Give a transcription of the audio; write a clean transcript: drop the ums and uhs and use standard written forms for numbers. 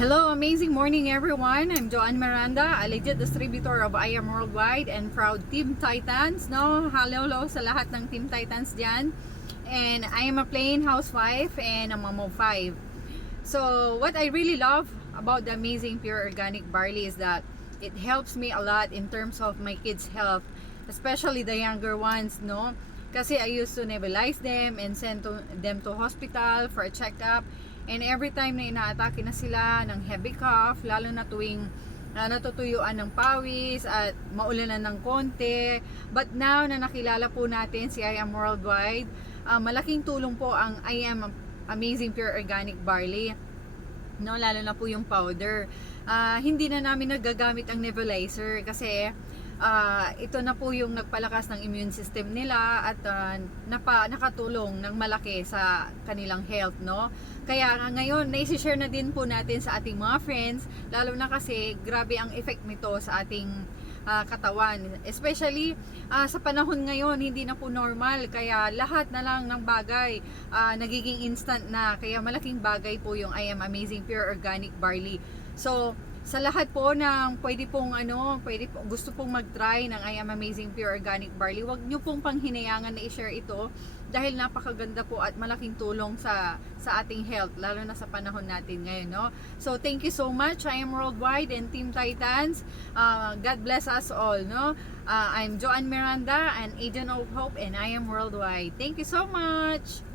Hello, amazing morning everyone. I'm Joanne Miranda, a legit distributor of I Am Worldwide and proud Team Titans. No, hello sa lahat ng Team Titans dyan. And I am a plain housewife and a mom of 5. So what I really love about the amazing pure organic barley is that it helps me a lot in terms of my kids' health, especially the younger ones, no? Kasi I used to nebulize them and send them to hospital for a checkup. And every time na inaatake na sila ng heavy cough, lalo na tuwing natutuyuan ng pawis at maulanan ng konti. But now na nakilala po natin si I Am Worldwide, malaking tulong po ang I Am Amazing Pure Organic Barley. No, lalo na po yung powder. Hindi na namin nagagamit ang nebulizer kasi ito na po yung nagpalakas ng immune system nila at nakatulong ng malaki sa kanilang health, no? Kaya ngayon, naisi-share na din po natin sa ating mga friends, lalo na kasi grabe ang effect nito sa ating katawan. Especially sa panahon ngayon, hindi na po normal. Kaya lahat na lang ng bagay nagiging instant na. Kaya malaking bagay po yung I Am Amazing Pure Organic Barley. So, sa lahat po ng gusto pong mag-try ng I Am Amazing Pure Organic Barley, wag nyo pong panghinayangan na i-share ito dahil napakaganda po at malaking tulong sa ating health, lalo na sa panahon natin ngayon, no? So, thank you so much. I Am Worldwide and Team Titans. God bless us all, no? I'm Joanne Miranda, an agent of hope, and I Am Worldwide. Thank you so much.